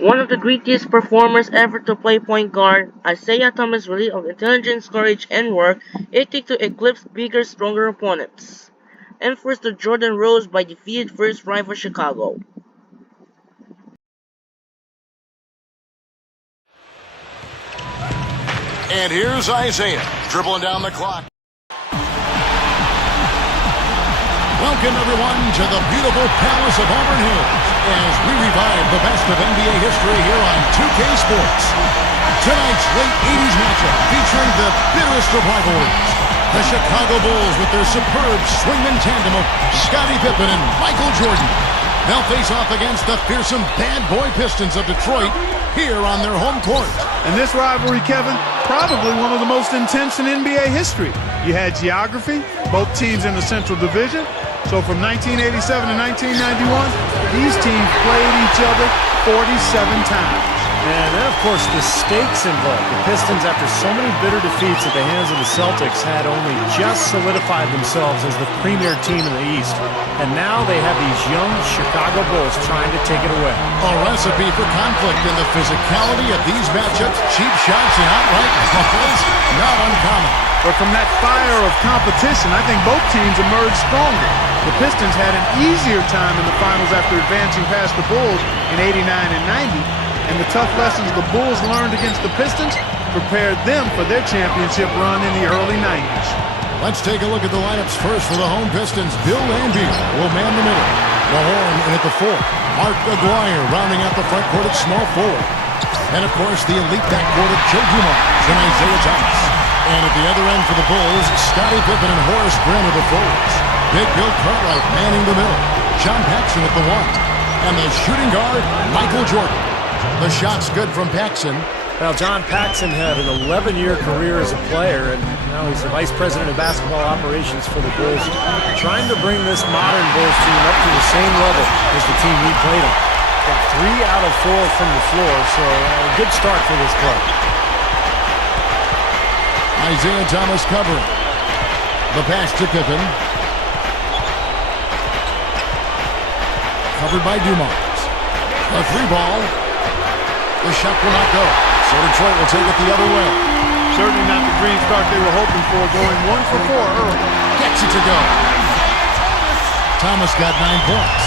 One of the greatest performers ever to play point guard, Isiah Thomas really of intelligence, courage, and work ethic to eclipse bigger, stronger opponents, and forced the Jordan Rose by defeated first rival Chicago. And here's Isiah dribbling down the clock. Welcome, everyone, to the beautiful Palace of Auburn Hills as we revive the best of NBA history here on 2K Sports. Tonight's late 80s matchup featuring the bitterest of rivalries. The Chicago Bulls with their superb swingman tandem of Scottie Pippen and Michael Jordan. They'll face off against the fearsome bad boy Pistons of Detroit here on their home court. And this rivalry, Kevin, probably one of the most intense in NBA history. You had geography, both teams in the Central Division. So from 1987 to 1991, these teams played each other 47 times. And then, of course, the stakes involved. The Pistons, after so many bitter defeats at the hands of the Celtics, had only just solidified themselves as the premier team in the East. And now they have these young Chicago Bulls trying to take it away. A recipe for conflict in the physicality of these matchups. Cheap shots and outright calls, not uncommon. But from that fire of competition, I think both teams emerged stronger. The Pistons had an easier time in the finals after advancing past the Bulls in '89 and '90. And the tough lessons the Bulls learned against the Pistons prepared them for their championship run in the early '90s. Let's take a look at the lineups first for the home Pistons. Bill Laimbeer will man the middle. Mahorn in at the 4. Mark Aguirre rounding out the front court at small forward. And, of course, the elite backcourt of Joe Dumars and Isiah Thomas. And at the other end for the Bulls, Scottie Pippen and Horace Grant are the forwards. Big Bill Cartwright manning the middle. John Paxson at the 1. And the shooting guard, Michael Jordan. The shot's good from Paxson. Well, John Paxson had an 11-year career as a player, and now he's the vice president of basketball operations for the Bulls, trying to bring this modern Bulls team up to the same level as the team he played on. Got 3 out of 4 from the floor, so a good start for this club. Isiah Thomas covering. The pass to Pippen. Covered by Dumars. A 3 ball. The shot will not go. So Detroit will take it the other way. Certainly not the green start they were hoping for, going 1 for 4 early. Gets it to go. Thomas got 9 points.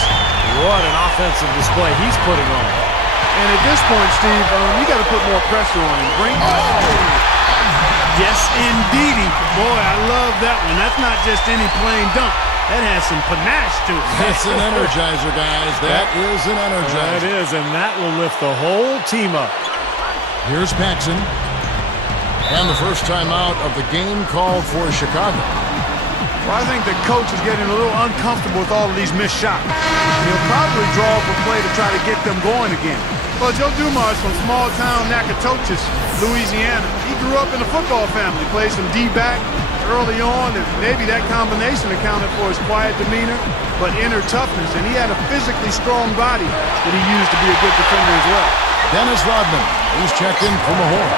What an offensive display he's putting on. And at this point, Steve, you got to put more pressure on him. Yes, indeedy. Boy, I love that one. That's not just any plain dunk. That has some panache to it. That's an energizer, guys. That is an energizer. That is, and that will lift the whole team up. Here's Paxson. And the first time out of the game called for Chicago. Well, I think the coach is getting a little uncomfortable with all of these missed shots. He'll probably draw up a play to try to get them going again. Well, Joe Dumars from small-town Nacogdoches, Louisiana. He grew up in a football family, played some D-back early on, and maybe that combination accounted for his quiet demeanor, but inner toughness, and he had a physically strong body that he used to be a good defender as well. Dennis Rodman, he's checked in for Mahorn.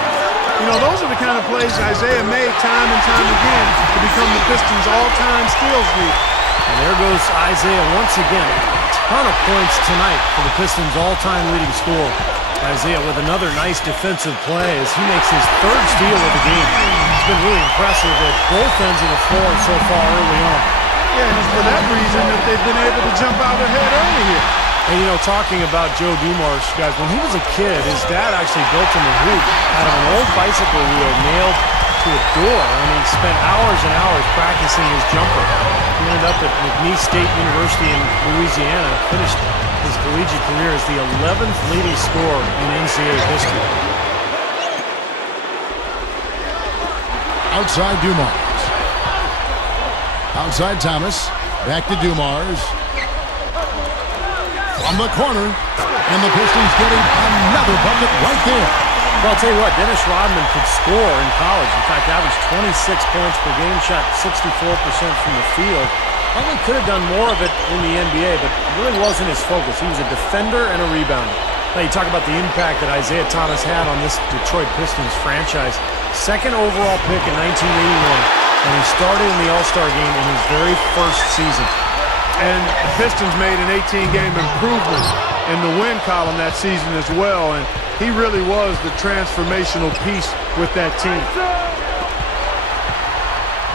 You know, those are the kind of plays Isiah made time and time again to become the Pistons' all-time steals leader. And there goes Isiah once again. A ton of points tonight for the Pistons' all-time leading scorer. Isiah with another nice defensive play as he makes his 3rd steal of the game. It's been really impressive at both ends of the floor so far early on. Yeah, and it's for that reason that they've been able to jump out ahead early here. And, you know, talking about Joe Dumars, guys, when he was a kid, his dad actually built him a hoop out of an old bicycle wheel nailed to a door, and he spent hours and hours practicing his jumper. He ended up at McNeese State University in Louisiana, finished his collegiate career as the 11th leading scorer in NCAA history. Outside Dumars. Outside Thomas. Back to Dumars. From the corner. And the Pistons getting another bucket right there. Well, I'll tell you what, Dennis Rodman could score in college. In fact, averaged 26 points per game, shot 64% from the field. Probably could have done more of it in the NBA, but it really wasn't his focus. He was a defender and a rebounder. Now, you talk about the impact that Isiah Thomas had on this Detroit Pistons franchise. 2nd overall pick in 1981, and he started in the All-Star game in his very first season. And the Pistons made an 18-game improvement in the win column that season as well, and he really was the transformational piece with that team.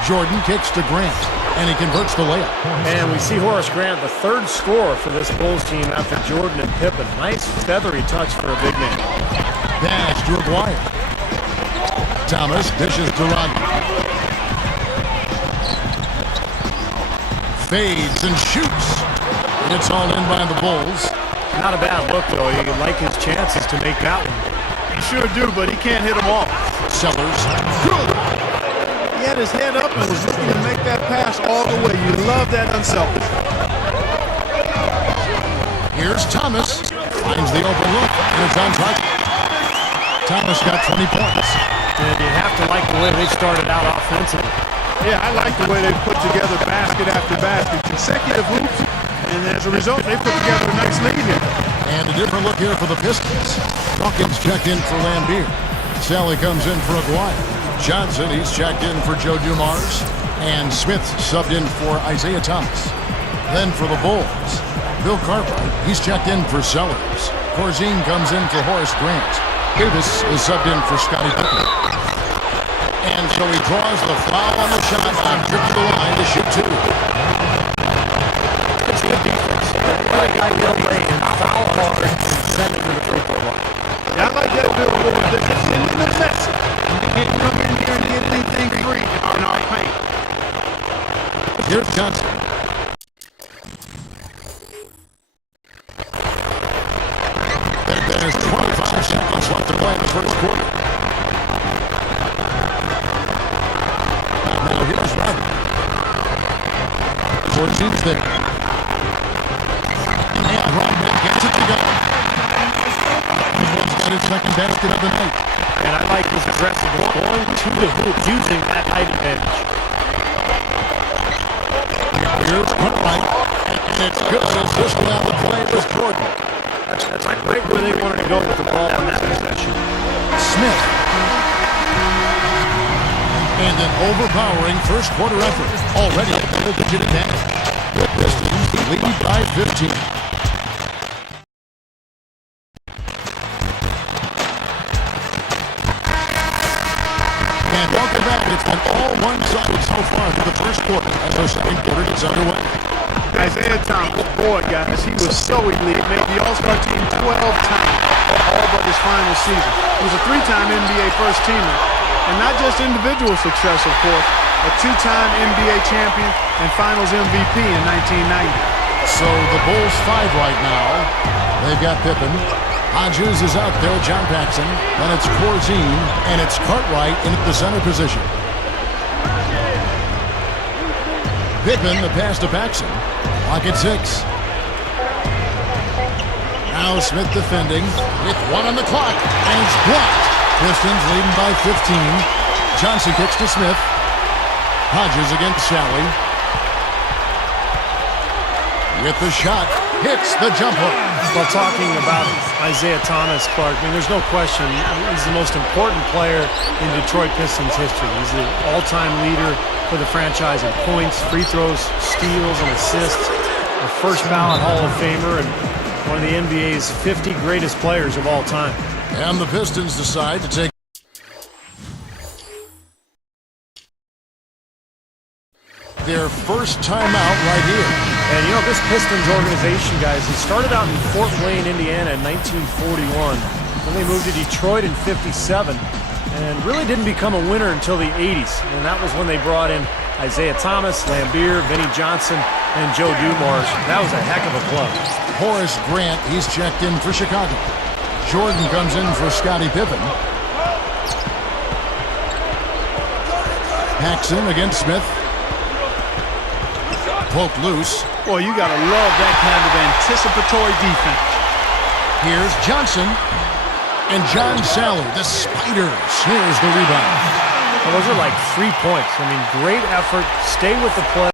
Jordan kicks to Grant, and he converts the layup. And we see Horace Grant, the third scorer for this Bulls team after Jordan and Pippen. Nice feathery touch for a big man. Pass to Aguirre. Thomas dishes to Rodney. Fades and shoots. It's all in by the Bulls. Not a bad look, though. You like his chances to make that one. You sure do, but he can't hit them all. Sellers. Good. He had his head up and was looking to make that pass all the way. You love that unselfish. Here's Thomas. Finds the open look, and it's on target. Thomas got 20 points. And you have to like the way they started out offensively. Yeah, I like the way they put together basket after basket, consecutive hoops, and as a result, they put together a nice lead here. And a different look here for the Pistons. Dawkins checked in for Lambeer. Sally comes in for Aguirre. Johnson, he's checked in for Joe Dumars. And Smith subbed in for Isiah Thomas. Then for the Bulls, Bill Cartwright, he's checked in for Sellers. Corzine comes in for Horace Grant. Davis is subbed in for Scottie Pippen. And so he draws the foul on the shot on trip to the line to shoot two. It's good defense. Let a guy get away and foul hard and send it to the free throw line. Yeah, I like that Bill. It's in the mess. You can't come in here and get anything free in our paint. Here's Johnson. There's 25 seconds left to play in the first quarter. Now here's Rodney. Corzine's there. And Rodney gets it to go. He's got his second basket of the night. And I like his aggressive going to the hoop, using that height advantage. Here's Cartwright. And it's good. This one out the play was Jordan. That's like right where they wanted to go with the ball in that possession. Smith. And an overpowering first quarter effort. Already a double-digit advantage. The Pistons lead by 15. And welcome back. It's been all one-sided so far through the first quarter as our second quarter gets underway. Isiah Thomas, boy, guys, he was so elite. Made the All-Star team 12 times, all but his final season. He was a three-time NBA first-teamer. And not just individual success, of course, a two-time NBA champion and Finals MVP in 1990. So the Bulls 5 right now. They've got Pippen. Hodges is out there, John Paxson. Then it's Corzine, and it's Cartwright in at the center position. Pippen, the pass to Paxson. Clock at 6. Now Smith defending with 1 on the clock, and it's blocked. Pistons leading by 15. Johnson kicks to Smith. Hodges against Sally. With the shot, hits the jumper. Well, talking about Isiah Thomas, Clark, I mean, there's no question he's the most important player in Detroit Pistons history. He's the all-time leader for the franchise in points, free throws, steals, and assists. A first-ballot Hall of Famer and one of the NBA's 50 greatest players of all time. And the Pistons decide to take their first timeout right here. And you know, this Pistons organization, guys, it started out in Fort Wayne, Indiana in 1941. Then they moved to Detroit in 57 and really didn't become a winner until the 80s. And that was when they brought in Isiah Thomas, Lambeer, Vinnie Johnson, and Joe Dumars. That was a heck of a club. Horace Grant, he's checked in for Chicago. Jordan comes in for Scottie Pippen. Paxson against Smith. Poke loose. Boy, you got to love that kind of anticipatory defense. Here's Johnson. And John Sally, the Spiders. Here's the rebound. Well, those are like 3 points. I mean, great effort. Stay with the play.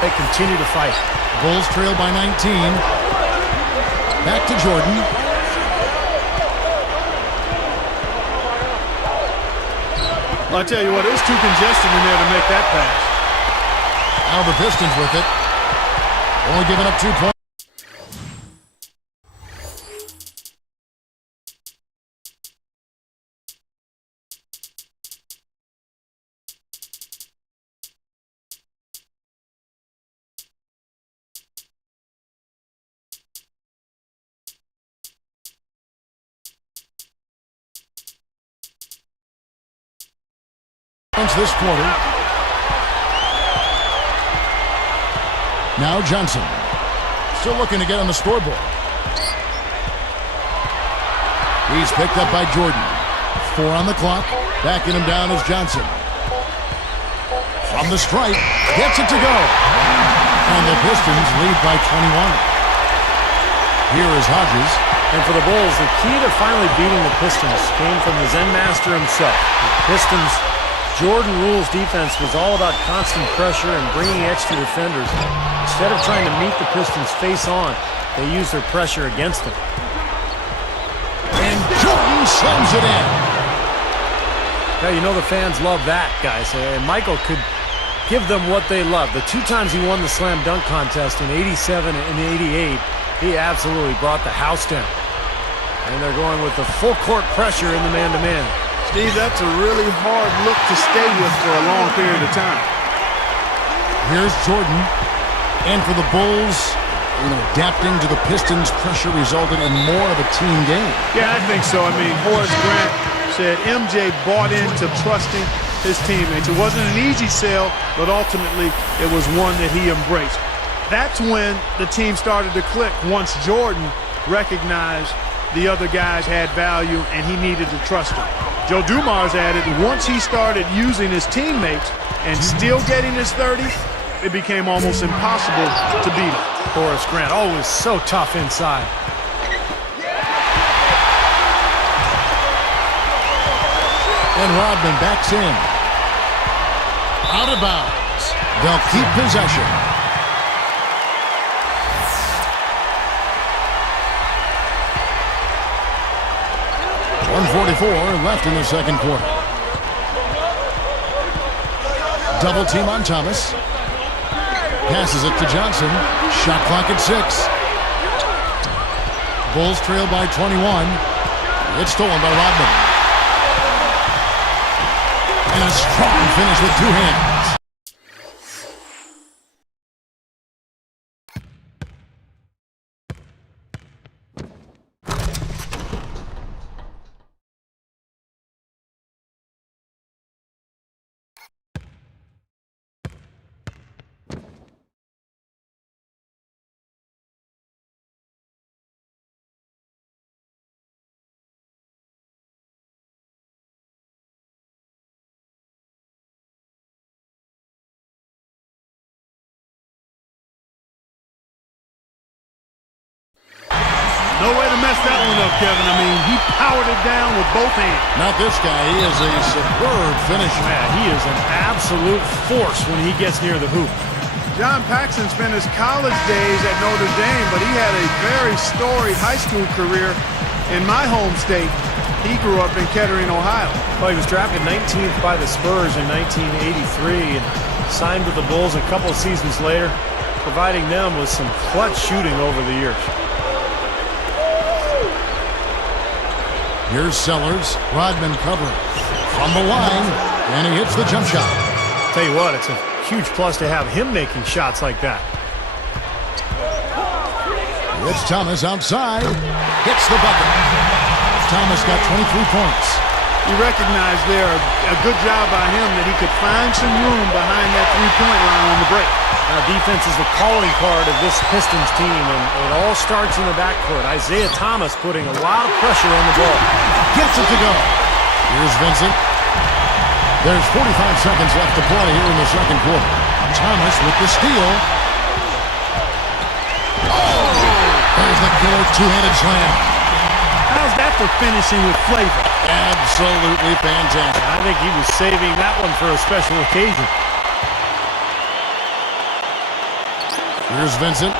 They continue to fight. Bulls trail by 19. Back to Jordan. Well, I tell you what, it was too congested in there to make that pass. Now the Pistons with it. Only giving up 2 points. This quarter. Now Johnson. Still looking to get on the scoreboard. He's picked up by Jordan. 4 on the clock. Backing him down is Johnson. From the stripe. Gets it to go. And the Pistons lead by 21. Here is Hodges. And for the Bulls, the key to finally beating the Pistons came from the Zen Master himself. The Pistons' Jordan Rule's defense was all about constant pressure and bringing extra defenders. Instead of trying to meet the Pistons face-on, they used their pressure against them. And Jordan slams it in. Yeah, you know the fans love that, guys. And Michael could give them what they love. The 2 times he won the slam dunk contest in '87 and '88, he absolutely brought the house down. And they're going with the full court pressure in the man-to-man. Steve, that's a really hard look to stay with for a long period of time. Here's Jordan. And for the Bulls, adapting to the Pistons' pressure resulted in more of a team game. Yeah, I think so. I mean, Horace Grant said MJ bought into trusting his teammates. It wasn't an easy sell, but ultimately it was one that he embraced. That's when the team started to click, once Jordan recognized the other guys had value and he needed to trust them. Joe Dumars added, once he started using his teammates and still getting his 30, it became almost impossible to beat him. Horace Grant, always so tough inside. And Rodman backs in. Out of bounds. They'll keep possession. .144 left in the second quarter. Double team on Thomas. Passes it to Johnson. Shot clock at 6. Bulls trail by 21. It's stolen by Rodman. And a strong finish with 2 hands. No way to mess that one up, Kevin. I mean, he powered it down with both hands. Not this guy. He is a superb finisher. Yeah, he is an absolute force when he gets near the hoop. John Paxson spent his college days at Notre Dame, but he had a very storied high school career in my home state. He grew up in Kettering, Ohio. Well, he was drafted 19th by the Spurs in 1983 and signed with the Bulls a couple of seasons later, providing them with some clutch shooting over the years. Here's Sellers. Rodman covering from the line, and he hits the jump shot. Tell you what, it's a huge plus to have him making shots like that. It's Thomas outside. Hits the bucket. Thomas got 23 points. You recognize there a good job by him that he could find some room behind that three-point line on the break. Now, defense is the calling card of this Pistons team, and it all starts in the backcourt. Isiah Thomas putting a lot of pressure on the ball. Gets it to go. Here's Vincent. There's 45 seconds left to play here in the second quarter. Thomas with the steal. Oh! There's the killer two-handed slam. How's that for finishing with flavor? Absolutely fantastic. I think he was saving that one for a special occasion. Here's Vincent.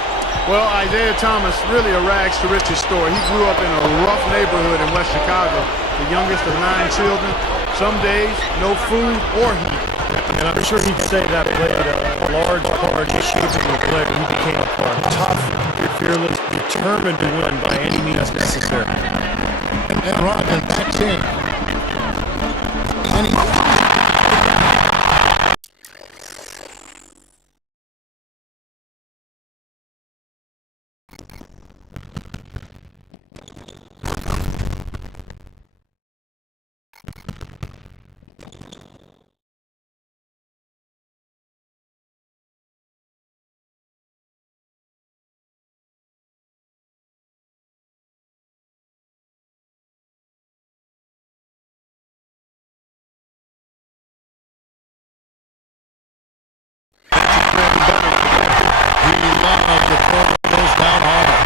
Well, Isiah Thomas, really a rags to riches story. He grew up in a rough neighborhood in West Chicago, the youngest of 9 children. Some days, no food or heat. And I'm sure he'd say that played a large part in shaping the player he became a part. Tough, fearless, determined to win by any means necessary. And Rodman backs in. And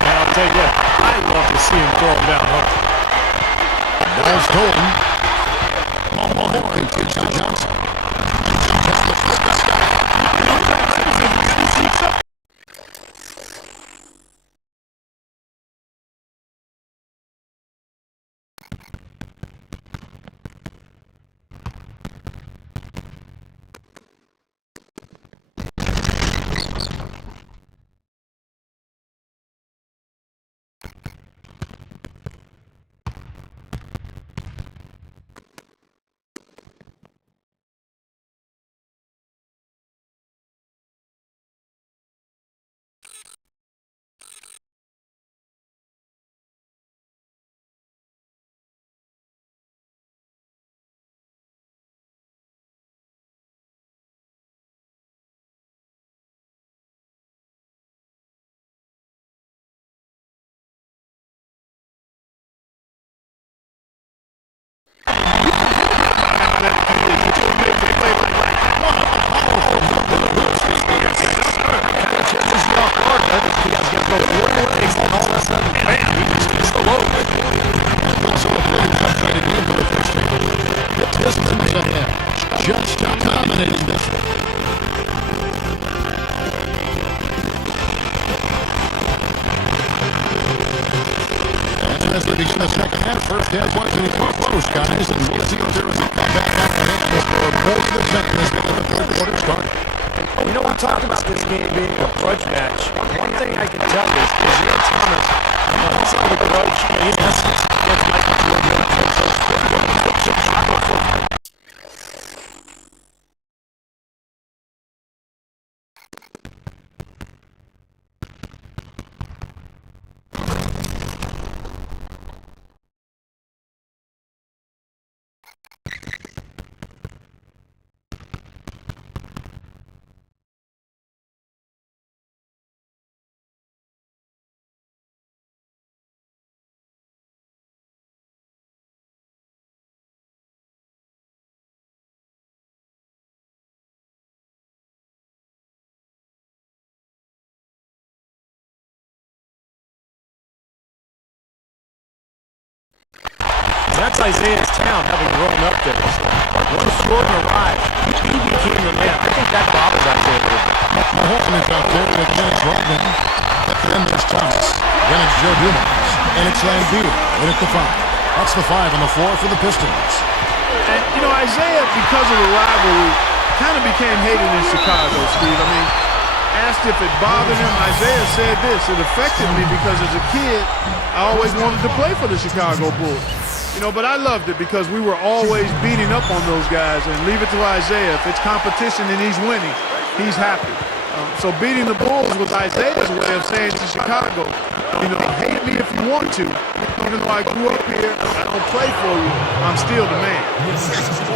I'll tell you, I love to see him throw him down hard. ball's stolen. Mahorn continues to Johnson. Just dominating this one. And as we begin the second half, first half wasn't even close, guys, and we'll see if there is a comeback after that before most of the second as we get the third quarter started. You know, we talked about this game being a grudge match. One thing I can tell is Isiah Thomas, he's on the grudge, in essence, against Michael Jordan. That's Isiah's town, having grown up there. Once Jordan arrived, he became the man. I think that bothers Isiah a little bit. Mahorn is out there with Dennis Rodman. Then there's Thomas. Then it's Joe Dumars. And it's Lambeer in at the 5. That's the 5 on the floor for the Pistons. And, you know, Isiah, because of the rivalry, kind of became hated in Chicago, Steve. I mean, asked if it bothered him, Isiah said this: it affected me because as a kid, I always wanted to play for the Chicago Bulls. You know, but I loved it because we were always beating up on those guys. And leave it to Isiah. If it's competition and he's winning, he's happy. So beating the Bulls was Isiah's way of saying to Chicago, you know, hate me if you want to. Even though I grew up here, I don't play for you, I'm still the man.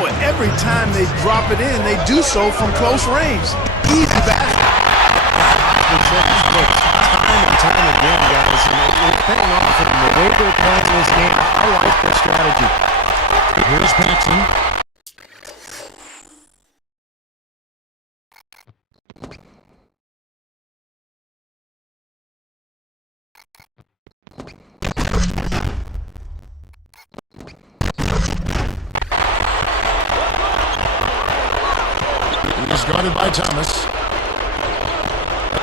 Boy, every time they drop it in, they do so from close range. Easy basket. Time and time again, guys, and it's paying off in the way they're playing this game. I like their strategy. Here's Paxson. He's guarded by Thomas.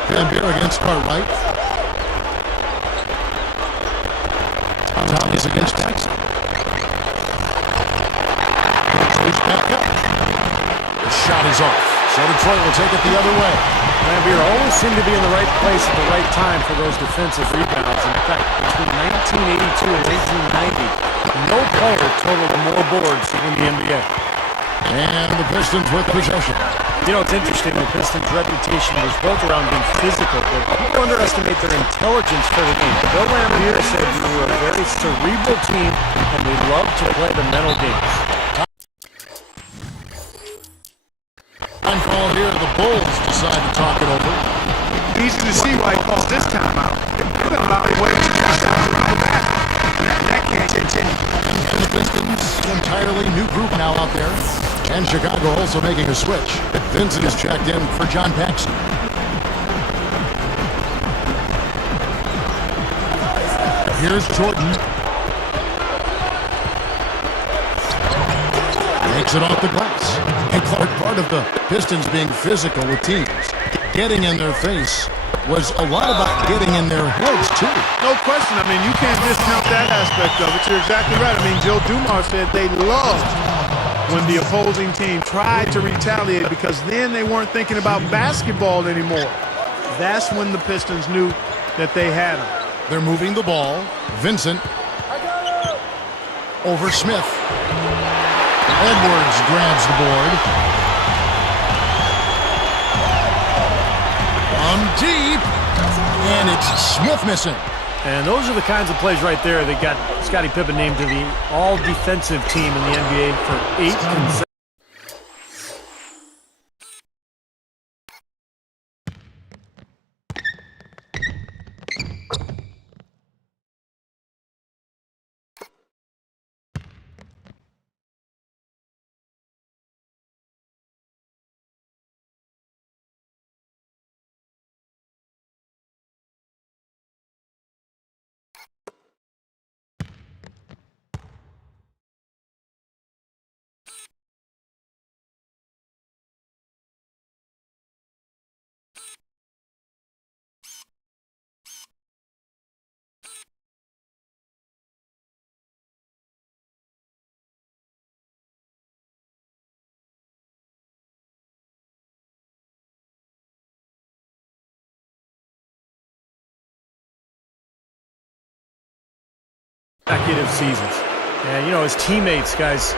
Lambeer against Cartwright. Tommy's against Paxson. Reach back up. The shot is off. So Detroit will take it the other way. Lambier always seemed to be in the right place at the right time for those defensive rebounds. In fact, between 1982 and 1990, no player totaled more boards in the NBA. And the Pistons with possession. You know, it's interesting. The Pistons' reputation was built around being physical, but people underestimate their intelligence for the game. Bill Lambier said we were a very cerebral team, and we loved to play the mental games. Time call here. The Bulls decide to talk it over. Easy to see why he calls this timeout. They're going to allow him way too much shots around the back. That can't continue. And the Pistons, entirely new group now out there. And Chicago also making a switch. Vincent is checked in for John Paxson. Here's Jordan. Makes it off the glass. And Clark, part of the Pistons being physical with teams, getting in their face was a lot about getting in their heads, too. No question. I mean, you can't discount that aspect of it. You're exactly right. I mean, Joe Dumars said they loved when the opposing team tried to retaliate because then they weren't thinking about basketball anymore. That's when the Pistons knew that they had them. They're moving the ball. Vincent over Smith. Edwards grabs the board. From deep. And it's Smith missing. And those are the kinds of plays right there that got Scottie Pippen named to the all-defensive team in the NBA for 8 consecutive. Seasons. And, you know, his teammates, guys,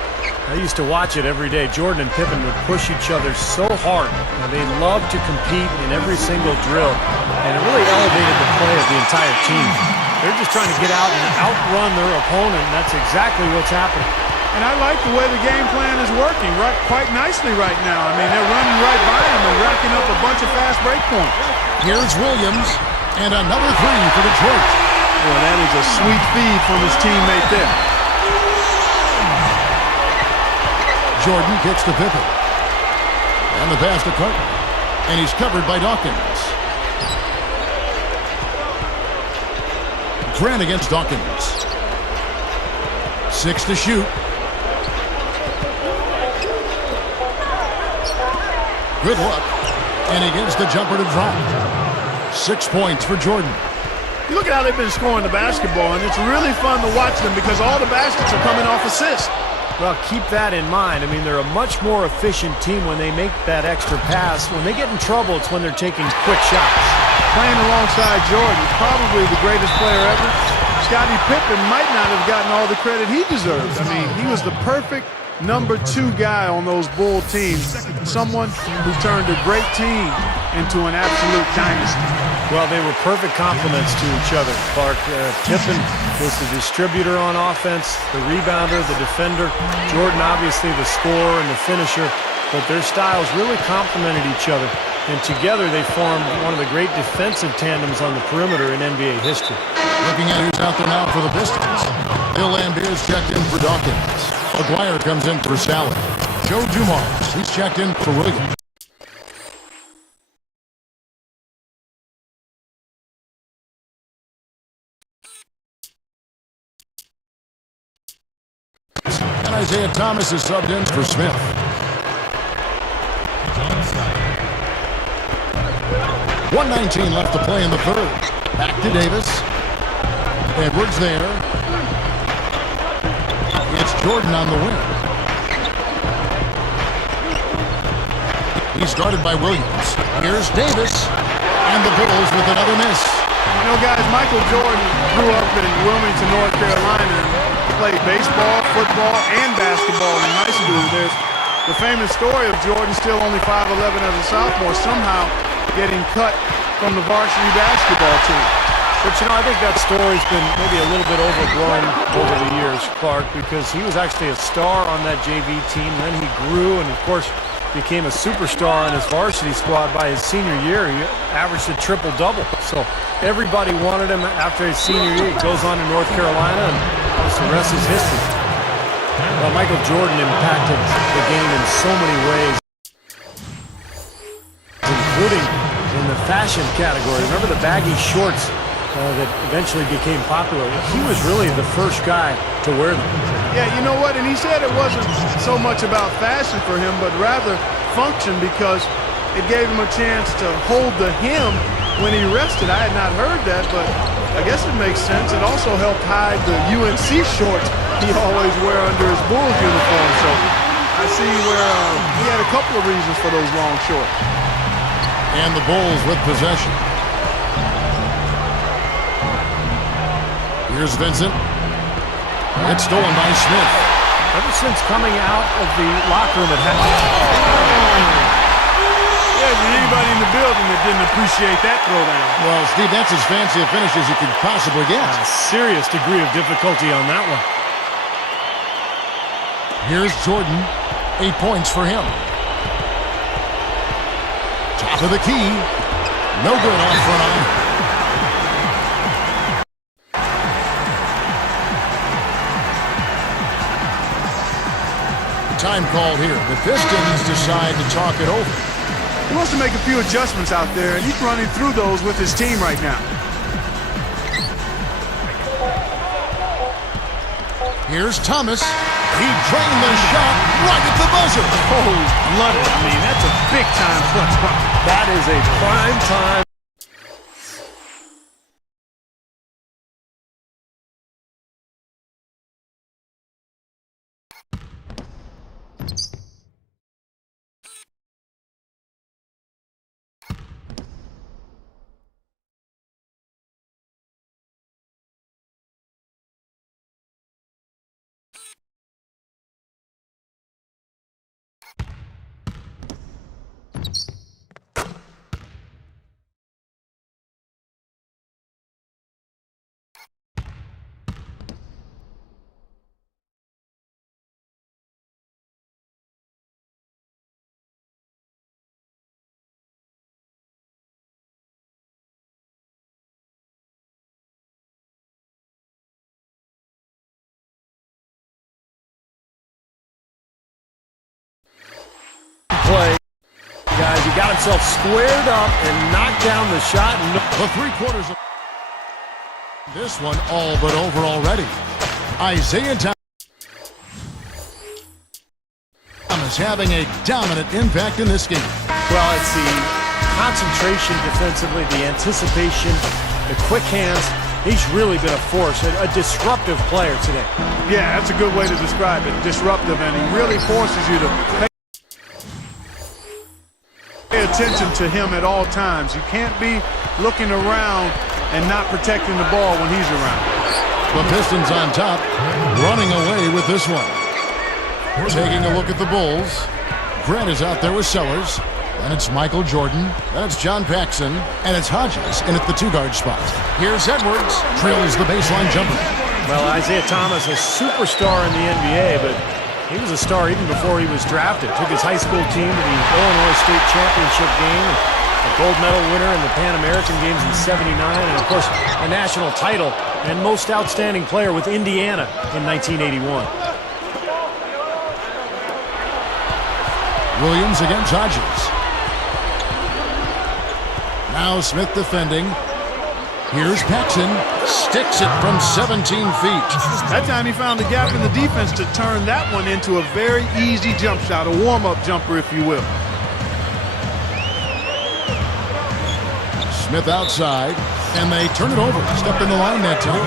I used to watch it every day. Jordan and Pippen would push each other so hard. They loved to compete in every single drill, and it really elevated the play of the entire team. They're just trying to get out and outrun their opponent, and that's exactly what's happening. And I like the way the game plan is working quite nicely right now. I mean, they're running right by him and racking up a bunch of fast break points. Here's Williams, and another three for Detroit. Boy, that is a sweet feed from his teammate there. Jordan gets to Pippen. And the pass to Carter. And he's covered by Dawkins. Grant against Dawkins. 6 to shoot. Good luck. And he gets the jumper to drop. 6 points for Jordan. You look at how they've been scoring the basketball, and it's really fun to watch them because all the baskets are coming off assists. Well, keep that in mind. I mean, they're a much more efficient team when they make that extra pass. When they get in trouble, it's when they're taking quick shots. Playing alongside Jordan, probably the greatest player ever. Scottie Pippen might not have gotten all the credit he deserved. I mean, he was the perfect number 2 guy on those Bull teams. Someone who turned a great team into an absolute dynasty. Well, they were perfect complements to each other, Clark. Pippen was the distributor on offense, the rebounder, the defender. Jordan, obviously, the scorer and the finisher. But their styles really complemented each other. And together, they formed one of the great defensive tandems on the perimeter in NBA history. Looking at who's out there now for the Pistons. Bill Lambier's checked in for Dawkins. Aguirre comes in for Sally. Joe Dumars, he's checked in for Williams. And Isiah Thomas is subbed in for Smith. 1:19 left to play in the third. Back to Davis. Edwards there. It's Jordan on the wing. He's guarded by Williams. Here's Davis. And the Bulls with another miss. You know, guys, Michael Jordan grew up in Wilmington, North Carolina, and played baseball, football, and basketball in high school. There's the famous story of Jordan, still only 5'11" as a sophomore, somehow getting cut from the varsity basketball team. But, you know, I think that story's been maybe a little bit overblown over the years, Clark, because he was actually a star on that JV team. Then he grew and, of course, became a superstar on his varsity squad by his senior year. He averaged a triple-double. So everybody wanted him after his senior year. He goes on to North Carolina, and the rest is history. Well, Michael Jordan impacted the game in so many ways, including in the fashion category. Remember the baggy shorts that eventually became popular? He was really the first guy to wear them. Yeah, you know what? And he said it wasn't so much about fashion for him, but rather function, because it gave him a chance to hold the hem when he rested. I had not heard that, but I guess it makes sense. It also helped hide the UNC shorts he always wear under his Bulls uniform. So I see where he had a couple of reasons for those long shorts. And the Bulls with possession. Here's Vincent. It's stolen by Smith. Ever since coming out of the locker room at Yeah, there's anybody in the building that didn't appreciate that throwdown. Well, Steve, that's as fancy a finish as you could possibly get. a serious degree of difficulty on that one. Here's Jordan. 8 points for him. Top of the key. No good off front on. Time called here. The Pistons decide to talk it over. He wants to make a few adjustments out there, and he's running through those with his team right now. Here's Thomas. He drained the shot right at the buzzer. Cold-blooded. I mean, that's a big-time clutch bucket. That is a prime time. Play. Guys, he got himself squared up and knocked down the shot. The 3/4 of this one all but over already. Isiah Thomas having a dominant impact in this game. Well, it's the concentration defensively, the anticipation, the quick hands. He's really been a force, a disruptive player today. Yeah, that's a good way to describe it. Disruptive, and he really forces you to pay attention to him at all times. You can't be looking around and not protecting the ball when he's around. The Pistons on top, running away with this one. Taking a look at the Bulls. Grant is out there with Sellers. And it's Michael Jordan. Then it's John Paxson. And it's Hodges in at the 2-guard spot. Here's Edwards. Drills the baseline jumper. Well, Isiah Thomas, a superstar in the NBA, but he was a star even before he was drafted. Took his high school team to the Illinois State Championship game, a gold medal winner in the Pan American Games in '79, and of course a national title and most outstanding player with Indiana in 1981. Williams against Hodges. Now Smith defending. Here's Paxson. Sticks it from 17 feet. That time he found a gap in the defense to turn that one into a very easy jump shot, a warm-up jumper, if you will. Smith outside, and they turn it over. Stepped in the line that time.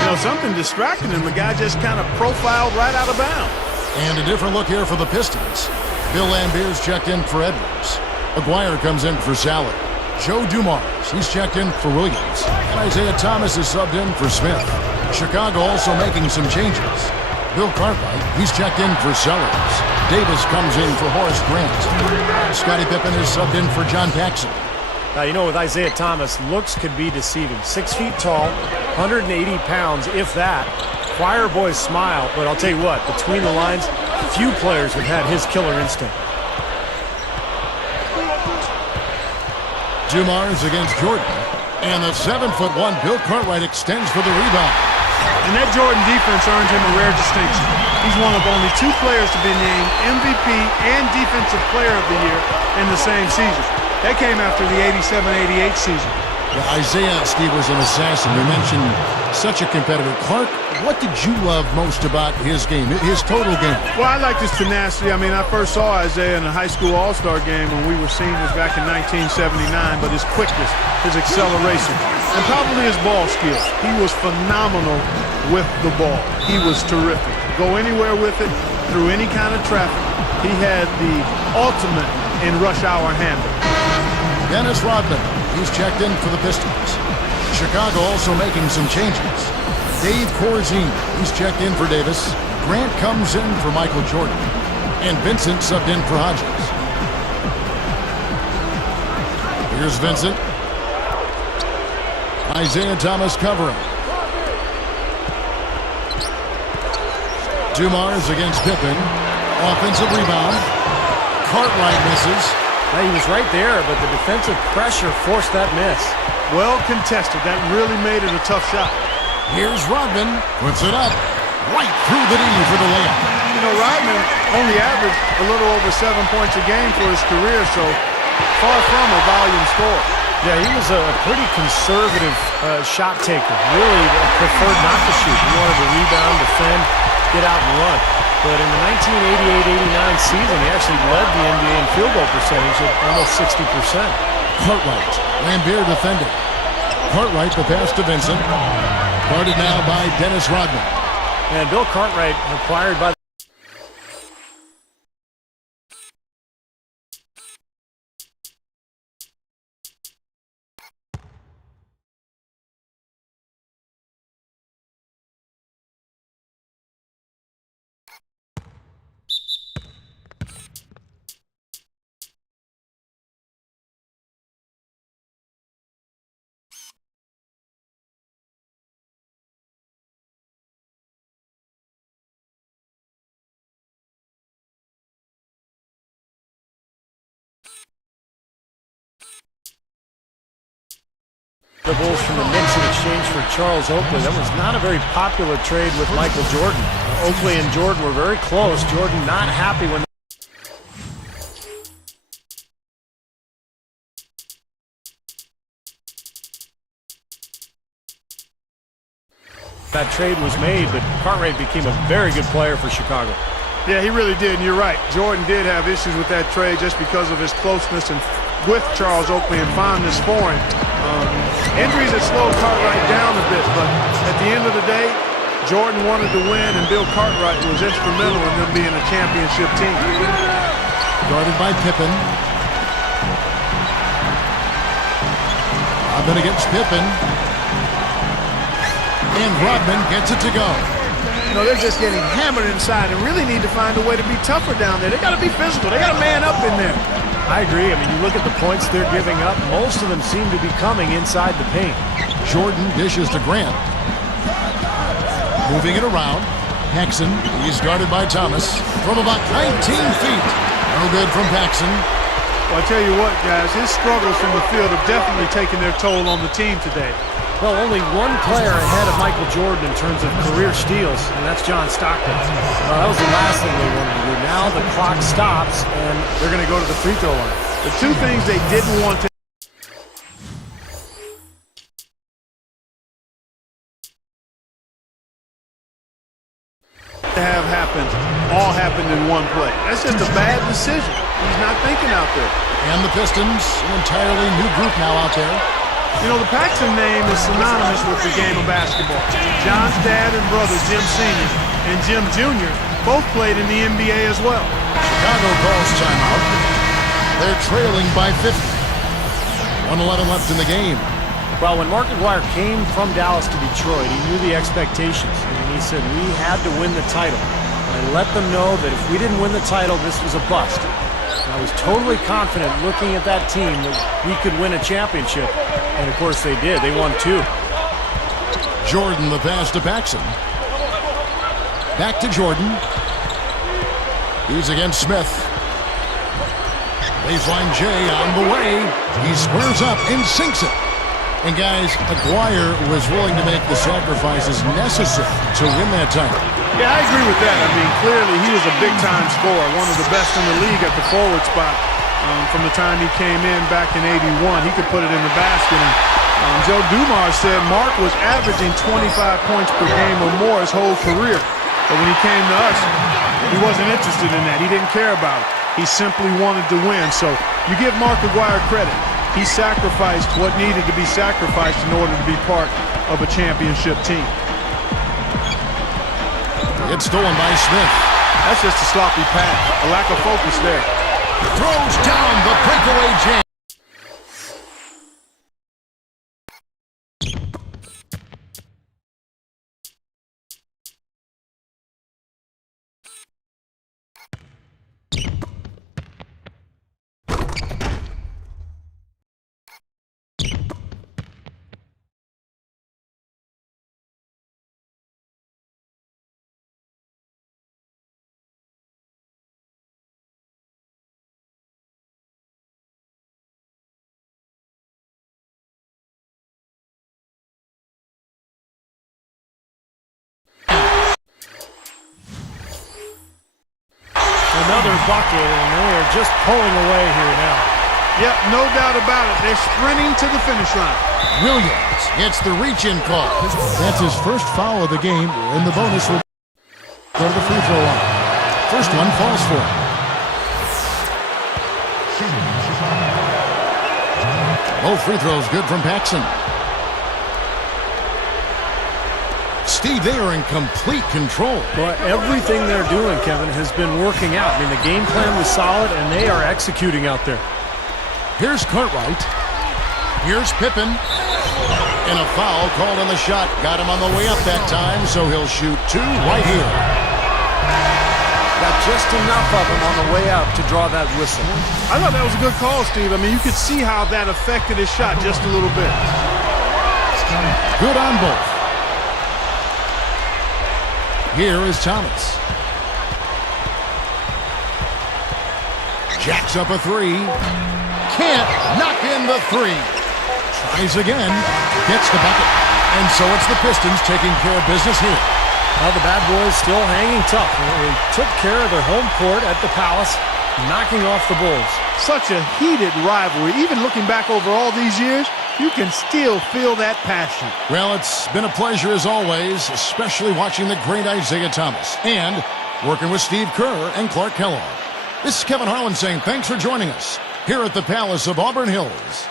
You know, something distracting him. The guy just kind of profiled right out of bounds. And a different look here for the Pistons. Bill Lambert's checked in for Edwards. Aguirre comes in for Salad. Joe Dumars, he's checked in for Williams. And Isiah Thomas is subbed in for Smith. Chicago also making some changes. Bill Cartwright, he's checked in for Sellers. Davis comes in for Horace Grant. Scottie Pippen is subbed in for John Paxson. Now, you know, with Isiah Thomas, looks could be deceiving. 6 feet tall, 180 pounds, if that. Choir boys smile, but I'll tell you what, between the lines, few players have had his killer instinct. Dumars against Jordan. And the 7'1" Bill Cartwright extends for the rebound. And that Jordan defense earned him a rare distinction. He's one of only 2 players to be named MVP and Defensive Player of the Year in the same season. That came after the 87-88 season. Yeah, Isiah, Steve, was an assassin. You mentioned such a competitor. Clark, what did you love most about his game, his total game? Well, I liked his tenacity. I mean, I first saw Isiah in a high school all-star game when we were seniors back in 1979, but his quickness, his acceleration, and probably his ball skills. He was phenomenal with the ball. He was terrific. Go anywhere with it, through any kind of traffic. He had the ultimate in rush hour handle. Dennis Rodman, he's checked in for the Pistons. Chicago also making some changes. Dave Corzine, he's checked in for Davis. Grant comes in for Michael Jordan. And Vincent subbed in for Hodges. Here's Vincent. Isiah Thomas covering. Dumars against Pippen. Offensive rebound. Cartwright misses. Now, he was right there, but the defensive pressure forced that miss. Well contested. That really made it a tough shot. Here's Rodman. Puts it up. Right through the knee for the layup. You know, Rodman only averaged a little over 7 points a game for his career, so far from a volume scorer. Yeah, he was a pretty conservative shot taker. Really preferred not to shoot. He wanted to rebound, defend, get out and run. But in the 1988-89 season, he actually led the NBA in field goal percentage at almost 60%. Cartwright. Lambert defending. Cartwright the pass to Vincent. Guarded now by Dennis Rodman. And Bill Cartwright acquired by the Bulls from the Knicks in exchange for Charles Oakley. That was not a very popular trade with Michael Jordan. Oakley and Jordan were very close. Jordan not happy when that trade was made, but Cartwright became a very good player for Chicago. Yeah, he really did, and you're right. Jordan did have issues with that trade just because of his closeness and with Charles Oakley and fondness for him. Injuries had slowed Cartwright down a bit, but at the end of the day, Jordan wanted to win, and Bill Cartwright was instrumental in them being a championship team. Guarded by Pippen. Rodman against Pippen. And Rodman gets it to go. You know, they're just getting hammered inside and really need to find a way to be tougher down there. They got to be physical. They got to man up in there. I agree. I mean, you look at the points they're giving up, most of them seem to be coming inside the paint. Jordan dishes to Grant. Moving it around. Paxson, he's guarded by Thomas from about 19 feet. No good from Paxson. Well, I tell you what, guys, his struggles from the field have definitely taken their toll on the team today. Well, only one player ahead of Michael Jordan in terms of career steals, and that's John Stockton. That was the last thing they wanted to do. Now the clock stops, and they're going to go to the free throw line. The two things they didn't want to have happened all happened in one play. That's just a bad decision. He's not thinking out there. And the Pistons, an entirely new group now out there. You know, the Paxson name is synonymous with the game of basketball. John's dad and brother, Jim Sr. and Jim Jr., both played in the NBA as well. Chicago calls timeout. They're trailing by 50. 1:11 left in the game. Well, when Mark Aguirre came from Dallas to Detroit, he knew the expectations. And he said, we had to win the title. And I let them know that if we didn't win the title, this was a bust. And I was totally confident looking at that team that we could win a championship. And, of course, they did. They won 2. Jordan, the pass to Paxson. Back to Jordan. He's against Smith. Baseline J on the way. He squares up and sinks it. And guys, Aguirre was willing to make the sacrifices necessary to win that title. Yeah, I agree with that. I mean, clearly he was a big-time scorer, one of the best in the league at the forward spot. From the time he came in back in '81, he could put it in the basket. And Joe Dumars said Mark was averaging 25 points per game or more his whole career. But when he came to us, he wasn't interested in that. He didn't care about it. He simply wanted to win. So you give Mark Aguirre credit. He sacrificed what needed to be sacrificed in order to be part of a championship team. It's stolen by Smith. That's just a sloppy pass, a lack of focus there. Throws down the breakaway jam. Another bucket, and they are just pulling away here now. Yep, no doubt about it. They're sprinting to the finish line. Williams gets the reach-in call. That's his first foul of the game, and the bonus will go to the free throw line. First one falls for him. Both free throws good from Paxson. Steve, they are in complete control. Well, everything they're doing, Kevin, has been working out. I mean, the game plan was solid, and they are executing out there. Here's Cartwright. Here's Pippen. And a foul called on the shot. Got him on the way up that time, so he'll shoot 2 right here. Got just enough of him on the way out to draw that whistle. I thought that was a good call, Steve. I mean, you could see how that affected his shot just a little bit. Good on both. Here is Thomas. Jacks up a 3. Can't knock in the 3. Tries again. Gets the bucket. And so it's the Pistons taking care of business here. Well, the bad boys still hanging tough. They took care of their home court at the Palace, knocking off the Bulls. Such a heated rivalry. Even looking back over all these years, you can still feel that passion. Well, it's been a pleasure as always, especially watching the great Isiah Thomas and working with Steve Kerr and Clark Kellogg. This is Kevin Harlan saying thanks for joining us here at the Palace of Auburn Hills.